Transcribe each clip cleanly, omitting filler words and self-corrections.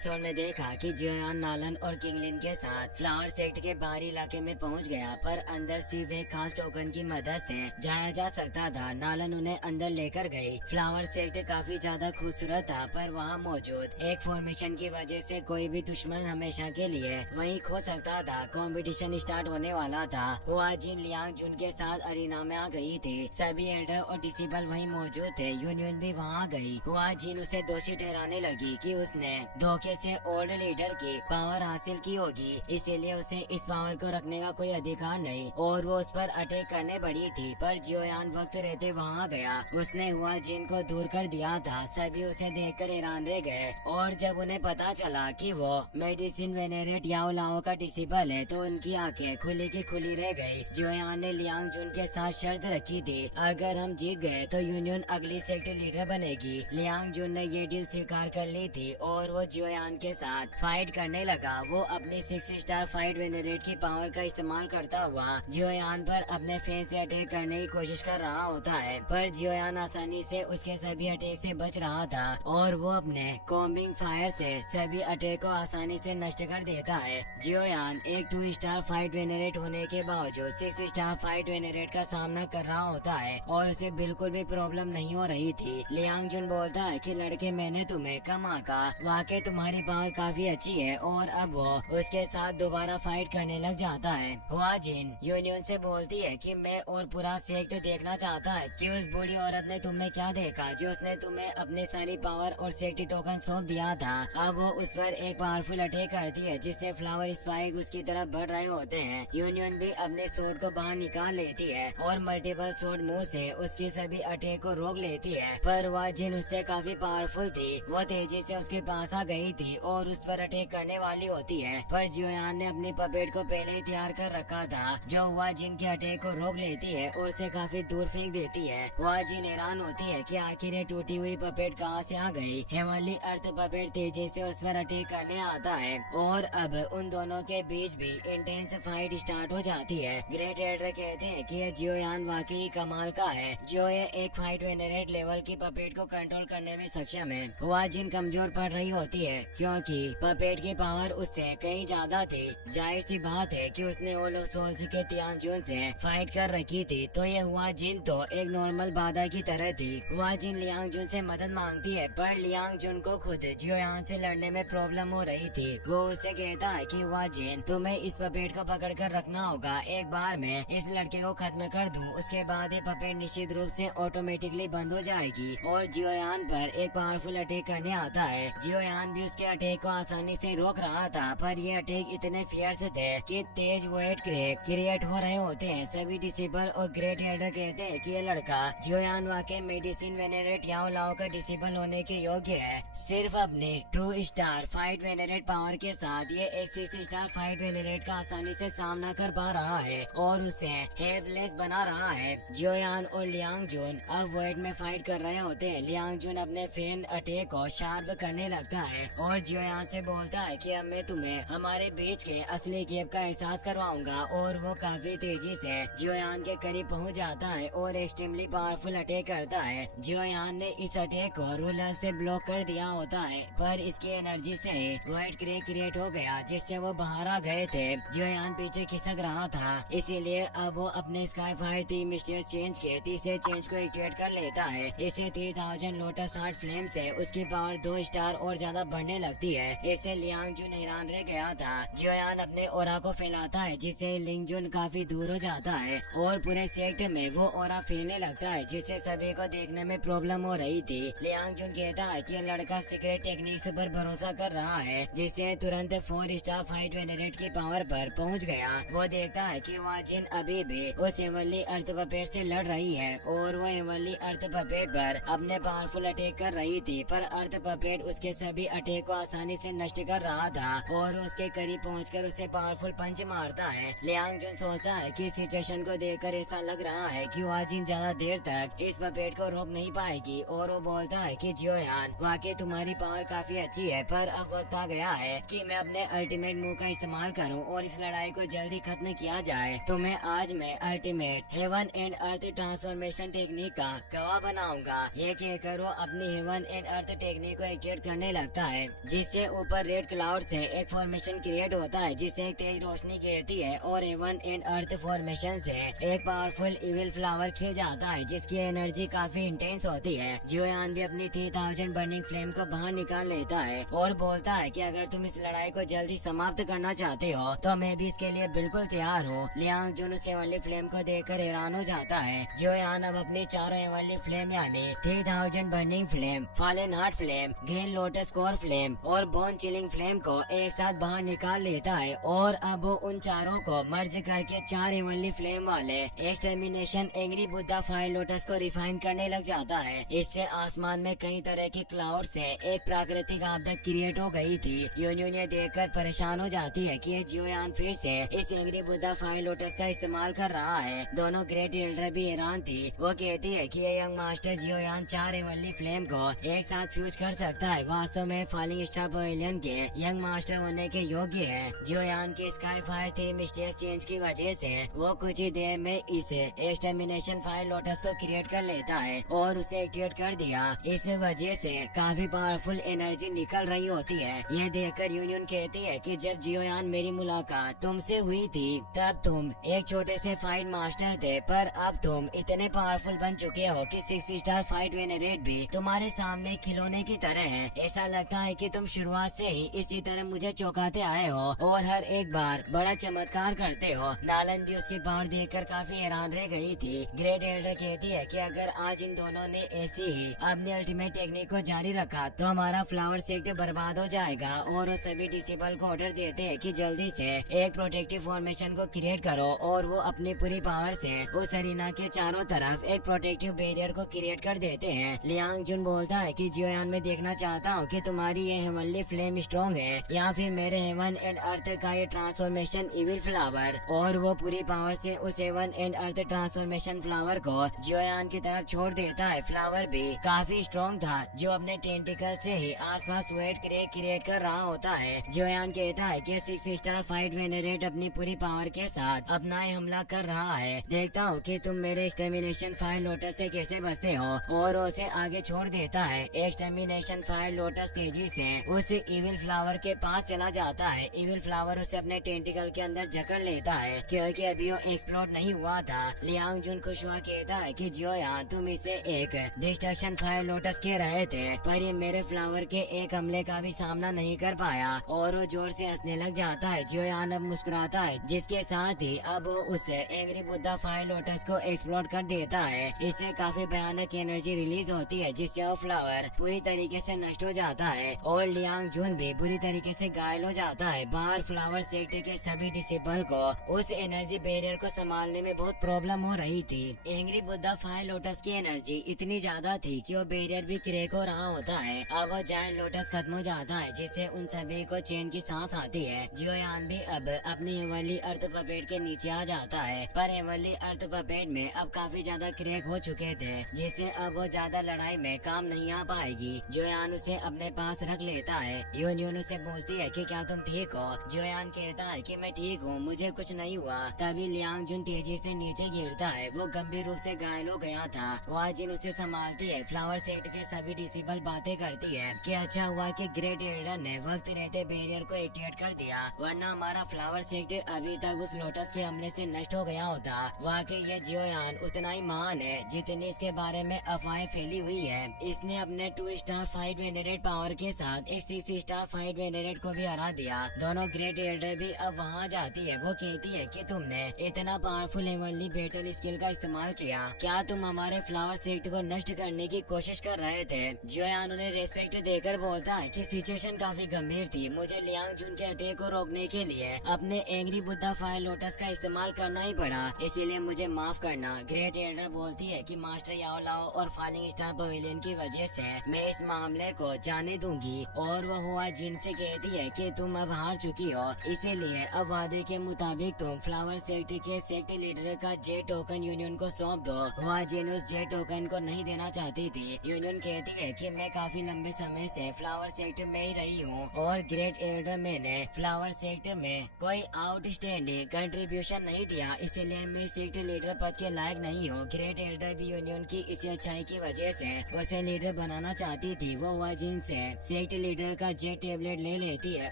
Episode में देखा कि जियोयान नालन और किंगलिन के साथ फ्लावर सेक्ट के बाहरी इलाके में पहुंच गया, पर अंदर सिर्फ एक खास टोकन की मदद से जाया जा सकता था। नालन उन्हें अंदर लेकर गई। फ्लावर सेक्ट काफी ज्यादा खूबसूरत था, पर वहां मौजूद एक फॉर्मेशन की वजह से कोई भी दुश्मन हमेशा के लिए वहीं खो सकता था। कंपटीशन स्टार्ट होने वाला था। हुआ जिन लियांग जुन के साथ अरीना में आ गई थी। सभी एल्डर और डिसेबल वहीं मौजूद थे। यूनियन भी वहाँ आ गई। हुआ जिन उसे दोषी ठहराने लगी कि उसने धोखे से ओल्ड लीडर की पावर हासिल की होगी, इसीलिए उसे इस पावर को रखने का कोई अधिकार नहीं और वो उस पर अटैक करने पड़ी थी। पर जियोयान वक्त रहते वहाँ गया। उसने हुआ जिन को दूर कर दिया था। सभी उसे देखकर हैरान रह गए और जब उन्हें पता चला कि वो मेडिसिन वेनेरेट याओ लाओ का डिसिबल है तो उनकी आंखें खुली की खुली रह गई। जियोयान ने लियांग जुन के साथ शर्त रखी थी, अगर हम जीत गए तो यूनियन अगली सेक्टर लीडर बनेगी। लियांग जुन ने ये डील स्वीकार कर ली थी और वो जियोयान के साथ फाइट करने लगा। वो अपनी 6 स्टार फाइट वेनेरेट की पावर का इस्तेमाल करता हुआ जियोयान पर अपने फैन से अटैक करने की कोशिश कर रहा होता है, पर जियोयान आसानी से उसके सभी अटैक से बच रहा था और वो अपने कॉम्बिंग फायर से सभी अटैक को आसानी से नष्ट कर देता है। जियोयान एक 2 स्टार फाइट वेनेरेट होने के बावजूद 6 स्टार फाइट वेनेरेट का सामना कर रहा होता है और उसे बिल्कुल भी प्रॉब्लम नहीं हो रही थी। लियांग जुन बोलता है कि लड़के, मैंने तुम्हें कम आका, वाकई तुम्हारी पावर काफी अच्छी है, और अब वो उसके साथ दोबारा फाइट करने लग जाता है। हुआ जिन यूनियन से बोलती है कि मैं और पूरा सेक्ट देखना चाहता है कि उस बूढ़ी औरत ने तुम्हें क्या देखा जो उसने तुम्हें अपनी सारी पावर और सेक्टी टोकन सौंप दिया था। अब वो उस पर एक पावरफुल अटैक करती है जिससे फ्लावर स्पाइक उसकी तरफ बढ़ रहे होते हैं। यूनियन भी अपने सोर्ड को बाहर निकाल लेती है और मल्टीपल सोर्ड मुंह से उसके सभी अटैक को रोक लेती है, पर वह जिन उससे काफी पावरफुल थी। वो तेजी से उसके पास आ गई थी और उस पर अटैक करने वाली होती है, पर जियोयान ने अपनी पपेट को पहले ही तैयार कर रखा था जो हुआ जिन के अटैक को रोक लेती है और उसे काफी दूर फेंक देती है। हुआ जिन हैरान होती है कि आखिर ये टूटी हुई पपेट कहाँ से आ गई। हेवनली अर्थ पपेट तेजी से उस पर अटैक करने आता है और अब उन दोनों के बीच भी इंटेंस फाइट स्टार्ट हो जाती है। ग्रेट एल्डर कहते हैं कि यह जियोयान वाकई कमाल का है जो ये एक फाइट वेनेरेट लेवल की पपेट को कंट्रोल करने में सक्षम है। हुआ जिन कमजोर पड़ रही होती है क्योंकि पपेट की पावर उससे कहीं ज्यादा थी। जाहिर सी बात है कि उसने ओल ऑफ सोल्स के तियानजुन से फाइट कर रखी थी, तो ये हुआ जिन तो एक नॉर्मल बाधा की तरह थी। हुआ जिन लियांग जुन से मदद मांगती है, पर लियांग जुन को खुद जियोयान से लड़ने में प्रॉब्लम हो रही थी। वो उससे कहता है कि हुआ जिन, तुम्हें इस पपेट को पकड़ कर रखना होगा। एक बार मैं इस लड़के को खत्म कर दूं, उसके बाद ये पपेट निश्चित रूप से ऑटोमेटिकली बंद हो जाएगी और जियोयान पर एक पावरफुल अटैक करने आता है। जियोयान भी उसके अटैक को आसानी से रोक रहा था, पर ये अटैक इतने फियर्स थे कि तेज वेट क्रैक क्रिएट हो रहे होते हैं। सभी डिसेबल और ग्रेट एल्डर कहते हैं कि ये लड़का जियोयान वाकई मेडिसिन वेनेरेट याओ लाओ का डिसेबल होने के योग्य है। सिर्फ अपने ट्रू स्टार फाइट वेनेरेट पावर के साथ ये एक 6 स्टार फाइट वेनेरेट का आसानी से सामना कर पा रहा है और उसे हेल्पलेस बना रहा है। जियोयान और लियांग जुन अब वेट में फाइट कर रहे होते हैं। लियांग जुन अपने फेन अटैक को शार्प करने लगता है और जियोयान से बोलता है कि अब मैं तुम्हें हमारे बीच के असली गेम का एहसास करवाऊंगा, और वो काफी तेजी से जियोयान के करीब पहुंच जाता है और एक्सट्रीमली पावरफुल अटैक करता है। जियोयान ने इस अटैक को रूलर से ब्लॉक कर दिया होता है, पर इसकी एनर्जी से वाइट क्रैक क्रिएट हो गया जिससे वो बाहर आ गए थे। जियोयान पीछे खिसक रहा था, इसीलिए अब वो अपने स्काई फायर 3 मिस्टीरियस चेंज के तीसरे चेंज को एक्टिवेट कर लेता है। इसे 3000 लोटस हार्ट फ्लेम से उसकी पावर 2 स्टार और ज्यादा बढ़ने लगती है। इससे लियांग जुन हैरान रह गया था। जियोयान अपने ओरा को फैलाता है जिससे लिंग जुन काफी दूर हो जाता है और पूरे सेक्टर में वो ओरा फैलने लगता है जिससे सभी को देखने में प्रॉब्लम हो रही थी। लियांग जुन कहता है कि लड़का सीक्रेट टेक्निक्स पर भरोसा कर रहा है जिससे तुरंत 4 स्टार फाइट वेनेरेट की पावर पर पहुंच गया। वो देखता है कि वह जिन अभी भी उस हेवनली अर्थ पपेट से लड़ रही है और वो हेवनली अर्थ पपेट पर अपने पावरफुल अटैक कर रही थी, पर अर्थ पपेट उसके सभी अटैक को आसानी से नष्ट कर रहा था और उसके करीब पहुंचकर उसे पावरफुल पंच मारता है। लियांग जुन सोचता है कि सिचुएशन को देखकर ऐसा लग रहा है कि हुआ जिन ज्यादा देर तक इस पपेट को रोक नहीं पाएगी और वो बोलता है कि जियोयान, वाकई तुम्हारी पावर काफी अच्छी है, पर अब वक्त आ गया है कि मैं अपने अल्टीमेट मूव का इस्तेमाल करूं और इस लड़ाई को जल्दी खत्म किया जाए। तो आज मैं ultimate heaven and earth transformation technique का गवाह बनाऊंगा। ये कहकर वो अपनी हेवन एंड अर्थ टेक्निक को एक्टिवेट करने लगता है जिससे ऊपर रेड क्लाउड से एक फॉर्मेशन क्रिएट होता है जिससे एक तेज रोशनी गिरती है और हेवन एंड अर्थ फॉर्मेशन से एक पावरफुल इविल फ्लावर खिल जाता है जिसकी एनर्जी काफी इंटेंस होती है। जियोयान भी अपनी 3000 बर्निंग फ्लेम को बाहर निकाल लेता है और बोलता है कि अगर तुम इस लड़ाई को जल्दी समाप्त करना चाहते हो तो मैं भी इसके लिए बिल्कुल तैयार हूँ। लियांग जुन उस हेवनली फ्लेम को देखकर हैरान हो जाता है। जियोयान अब अपनी चारों हेवनली फ्लेम यानी 3000 burning flame, fallen heart flame, green lotus core flame और बोन चिलिंग फ्लेम को एक साथ बाहर निकाल लेता है और अब वो उन चारों को मर्ज करके 4 हेवनली फ्लेम वाले extermination angry Buddha fire lotus को रिफाइन करने लग जाता है। इससे आसमान में कई तरह के क्लाउड से एक प्राकृतिक आपदा क्रिएट हो गई थी। यूनियन ये देखकर परेशान हो जाती है कि जियोयान फिर से इस एंग्री बुद्धा फायर लोटस का इस्तेमाल कर रहा है। दोनों ग्रेट एल्डर भी हैरान थी। वो कहती है कि ये यंग मास्टर जियोयान 4 हेवनली फ्लेम को एक साथ फ्यूज कर सकता है। वास्तव में फॉलिंग स्टार पवेलियन के यंग मास्टर होने के योग्य है। जियोयान के स्काई फायर 3 मिस्टीरियस चेंज की वजह से वो कुछ ही देर में इस एक्सटर्मिनेशन फायर लोटस को क्रिएट कर लेता है और उसे एक्टिवेट कर दिया। इस वजह से काफी पावरफुल एनर्जी निकल रही होती है। यह देखकर यूनियन कहती है कि जब जियोयान मेरी मुलाकात तुमसे हुई थी तब तुम एक छोटे से फाइट मास्टर थे, पर अब तुम इतने पावरफुल बन चुके हो कि 6 स्टार फाइट वेनरेट भी तुम्हारे सामने खिलौने की तरह है। ऐसा लगता है कि तुम शुरुआत से ही इसी तरह मुझे चौंकाते आए हो और हर एक बार बड़ा चमत्कार करते हो। नालन भी उसकी पावर देखकर काफी हैरान रह गई थी। ग्रेट एल्डर कहती है कि अगर आज इन दोनों ने ऐसी ही अपनी अल्टीमेट टेक्निक को जारी रखा तो हमारा फ्लावर सेक्टर बर्बाद हो जाएगा और वो सभी डिसेबल को ऑर्डर देते हैं कि जल्दी से एक प्रोटेक्टिव फॉर्मेशन को क्रिएट करो और वो अपनी पूरी पावर से उस अरीना के चारों तरफ एक प्रोटेक्टिव बैरियर को क्रिएट कर देते हैं। लियांग जुन बोलता है कि जियोयान में देखना चाहता हूँ कि तुम्हारी ये हेवनली फ्लेम स्ट्रॉन्ग है या फिर मेरे हेवन एंड अर्थ का ये ट्रांसफॉर्मेशन इविल फ्लावर, और वो पूरी पावर से उस heaven and earth transformation flower को जियोयान की तरफ छोड़ देता है। फ्लावर भी काफी स्ट्रॉन्ग था जो अपने टेंटिकल से ही आसपास वेट क्रिएट कर रहा होता है। जियोयान कहता है कि 6 स्टार फाइट वेनरेट अपनी पूरी पावर के साथ अपना हमला कर रहा है। देखता हूँ कि तुम मेरे एक्सटर्मिनेशन फायर लोटस से कैसे बचते हो, और उसे आगे छोड़ देता है। एक्सटर्मिनेशन फायर लोटस तेजी से उस इविल फ्लावर के पास चला जाता है। इविल फ्लावर उसे अपने टेंटिकल के अंदर जकड़ लेता है क्योंकि अभी वो एक्सप्लोड नहीं हुआ था। लियांग जुन खुश हुआ कहता है कि जियोयान तुम इसे एक डिस्ट्रक्शन फायर लोटस कह रहे थे, पर ये मेरे फ्लावर के एक हमले का भी सामना नहीं कर पाया, और वो जोर से हंसने लग जाता है। जियोयान अब मुस्कुराता है जिसके साथ ही अब वो उस एंग्री बुद्धा फायर लोटस को एक्सप्लोड कर देता है। इससे काफी भयानक एनर्जी रिलीज होती है जिससे वो फ्लावर पूरी तरीके से नष्ट हो जाता है और लियांग जुन भी बुरी तरीके से घायल हो जाता है। बाहर फ्लावर सेक्टर के सभी डिसेबल को उस एनर्जी बैरियर को संभालने में बहुत प्रॉब्लम हो रही थी। एंग्री बुद्धा फायर लोटस की एनर्जी इतनी ज्यादा थी कि वो बैरियर भी क्रैक हो रहा होता है। अब वो जायंट लोटस खत्म हो जाता है जिससे उन सभी को चैन की सांस आती है। जियोयान भी अब अपनी हेवनली अर्थ पपेट के नीचे आ जाता है, पर हेवनली अर्थ पपेट में अब काफी ज्यादा क्रैक हो चुके थे जिससे अब वो ज्यादा लड़ाई में काम नहीं आ पाएगी। जियोयान उसे अपने पास रख लेता है। यूनियन उसे पूछती है कि क्या तुम ठीक हो। जियोयान कहता है कि मैं ठीक हूँ, मुझे कुछ नहीं हुआ। तभी लियांग जुन तेजी से नीचे गिरता है। वो गंभीर रूप से घायल हो गया था। वाजिन उसे संभालती है। फ्लावर सेट के सभी डिसेबल बातें करती है कि अच्छा हुआ कि ग्रेट एल्डर ने वक्त रहते बैरियर को एक्टिवेट कर दिया, वरना हमारा फ्लावर सेट अभी तक उस लोटस के हमले से नष्ट हो गया होता। वाकई ये जियोयान उतना ही महान है जितनी इसके बारे में अफवाहें फैली हुई है। इसने अपने 2 स्टार फाइट वेनरेट पावर के साथ एक 6 स्टार फाइट वेनरेट को भी हरा दिया। दोनों ग्रेट एल्डर भी अब वहाँ जाती है। वो कहती है कि तुमने इतना पावरफुल हेवनली बैटल स्किल का इस्तेमाल किया, क्या तुम हमारे फ्लावर सेक्ट को नष्ट करने की कोशिश कर रहे थे। जियोयान उन्हें रेस्पेक्ट देकर बोलता है कि सिचुएशन काफी गंभीर थी, मुझे लियांग जुन के अटैक को रोकने के लिए अपने एंग्री बुद्धा फायर लोटस का इस्तेमाल करना ही पड़ा, इसीलिए मुझे माफ करना। ग्रेट एल्डर बोलती है कि मास्टर याओ लाओ और फॉलिंग स्टार पवेलियन की वजह से मैं इस मामले को जाने दूंगी, और वो हुआ जिन से कहती है कि तुम अब हार चुकी हो, इसीलिए अब वादे के मुताबिक तुम फ्लावर सेक्ट के सेक्ट लीडर का जे टोकन यूनियन को सौंप दो। वह जिन उस जे टोकन को नहीं देना चाहती थी। यूनियन कहती है कि मैं काफी लंबे समय से फ्लावर सेक्टर में ही रही हूँ और ग्रेट एल्डर मैंने फ्लावर सेक्टर में कोई आउटस्टैंडिंग कंट्रीब्यूशन नहीं दिया, इसलिए मैं सेक्टर लीडर पद के लायक नहीं हूँ। ग्रेट एल्डर भी यूनियन की इसी अच्छाई की वजह से उसे लीडर बनाना चाहती थी। वो वाजिन से सेक्ट लीडर का जेट टेबलेट ले लेती है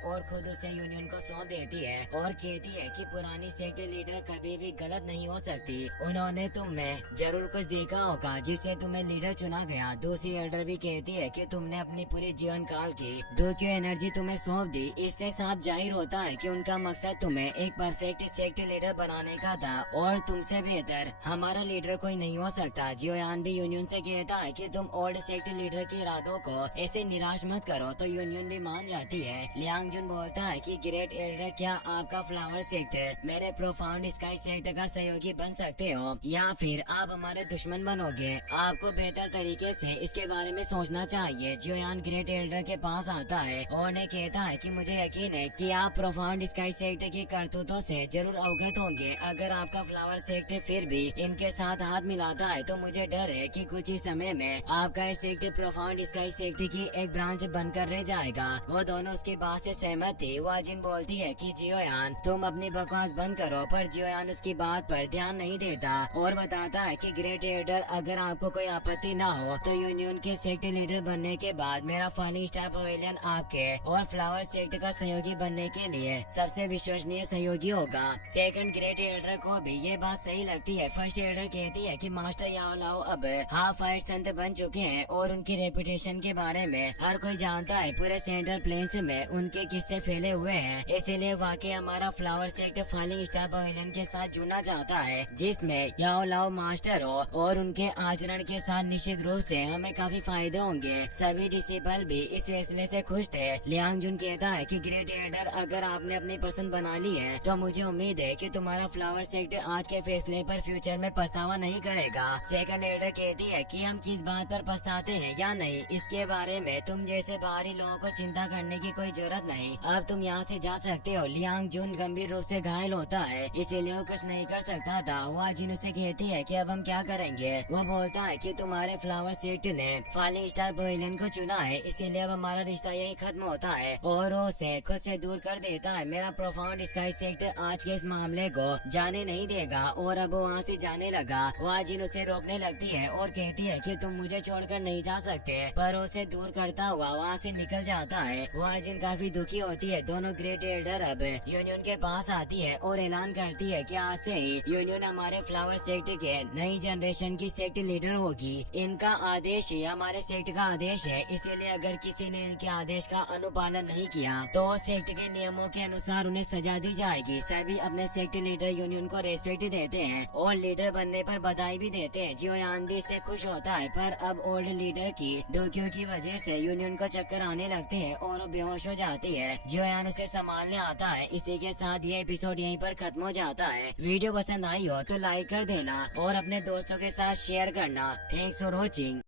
और खुद उसे यूनियन को सौंप देती है और कहती है कि पुरानी सेक्ट लीडर कभी भी गलत नहीं हो सकती। उन्होंने तुम में जरूर कुछ देखा होगा जिससे तुम्हें लीडर चुना गया। दूसरी एल्डर भी कहती है कि तुमने अपनी पूरी जीवन काल की डोक्यो एनर्जी तुम्हें सौंप दी। इससे साफ जाहिर होता है कि उनका मकसद तुम्हें एक परफेक्ट सेक्ट लीडर बनाने का था और तुमसे बेहतर हमारा लीडर कोई नहीं हो सकता। जियोयान भी यूनियन से कहता है कि तुम ओल्ड सेक्ट लीडर के इरादों को ऐसे निराश मत करो, तो यूनियन भी मान जाती है। लियांग जुन बोलता है कि ग्रेट एल्डर, क्या आपका फ्लावर सेक्ट मेरे प्रोफाउंड स्काई सेक्ट का सहयोगी बन सकते हो या फिर आप हमारे दुश्मन बनोगे? आपको बेहतर तरीके से इसके बारे में सोचना चाहिए। जियोयान ग्रेट एल्डर के पास आता है और उन्हें कहता है कि मुझे यकीन है कि आप प्रोफाउंड स्काई सेक्ट की करतूतों से जरूर अवगत होंगे। अगर आपका फ्लावर सेक्ट फिर भी इनके साथ हाथ मिलाता है तो मुझे डर है कि कुछ ही समय में आपका सेक्ट प्रोफाउंड स्काई सेक्ट की एक ब्रांच बनकर रह जाएगा। वो दोनों उसकी बात से सहमत थी। वाजिन बोलती है कि जियोयान तुम अपनी बकवास बंद करो, पर जियोयान उसकी बात पर ध्यान नहीं देता और बताता है कि ग्रेट एल्डर, अगर आपको कोई आपत्ति ना हो तो यूनियन के सेक्ट लीडर बनने के बाद मेरा फॉलिंग स्टार पवेलियन आपके और फ्लावर सेक्ट का सहयोगी बनने के लिए सबसे विश्वसनीय सहयोगी होगा। सेकंड ग्रेट एल्डर को भी ये बात सही लगती है। फर्स्ट एल्डर कहती है कि मास्टर याओलाओ अब हाफ फाइट संत बन चुके हैं और उनकी रेपुटेशन के बारे में हर कोई जानता है। पूरे सेंट्रल प्लेन्स में उनके किस्से फैले हुए हैं, इसीलिए वाकई हमारा flower sect falling star pavilion के साथ जुड़ना चाहता है जिसमें याओलाओ मास्टर हो और उनके आचरण के साथ निश्चित रूप से हमें काफी फायदे होंगे। सभी डिसिपल भी इस फैसले से खुश थे। लियांग जुन कहता है कि ग्रेट एल्डर, अगर आपने अपनी पसंद बना ली है तो मुझे उम्मीद है कि तुम्हारा फ्लावर सेक्ट आज के फैसले पर फ्यूचर में पछतावा नहीं करेगा। सेकंड एल्डर कहती है कि हम किस बात पर पछताते हैं या नहीं, इसके बारे में तुम जैसे बाहरी लोगों को चिंता करने की कोई जरूरत नहीं। अब तुम यहाँ से जा सकते हो। लियांग जुन गंभीर रूप से घायल होता है, इसीलिए वो कुछ नहीं कर सकता था। वो जिन उसे कहती है कि अब हम क्या करेंगे। वो बोलता है कि तुम्हारे फ्लावर सेक्ट ने फॉलिंग स्टार पवेलियन को चुना है, इसीलिए अब हमारा रिश्ता यही खत्म होता है और वो उसे खुद से दूर कर देता है। मेरा प्रोफाउंड स्काई सेक्ट आज के इस मामले को जाने नहीं देगा और अब वो वहाँ से जाने लगा। वाजिन उसे रोकने लगती है और कहती है कि तुम मुझे छोड़कर नहीं जा सकते, पर उसे दूर करता हुआ वहाँ से निकल जाता है। वाजिन काफी दुखी होती है। दोनों ग्रेट एल्डर अब यूनियन के पास आती है और ऐलान करती है कि आज से ही यूनियन हमारे फ्लावर सेक्ट के नई जनरेशन की सेक्ट लीडर होगी। इनका आदेश ही हमारे सेक्ट का आदेश है, इसीलिए अगर किसी ने इनके आदेश का अनुपालन नहीं किया तो सेक्ट के नियमों के अनुसार उन्हें सजा दी जाएगी। सभी अपने सेक्ट लीडर यूनियन को रेस्पेक्ट देते हैं और लीडर बनने पर बधाई भी देते हैं। जियोयान भी इससे खुश होता है, पर अब ओल्ड लीडर की डोक्यो की वजह से यूनियन को चक्कर आने लगते हैं और वो बेहोश हो जाती है। जियोयान उसे संभालने आता है। इसी के साथ ये एपिसोड यहीं पर खत्म हो जाता है। वीडियो पसंद आई हो तो लाइक कर देना और अपने दोस्तों के साथ शेयर करना। Thanks for watching.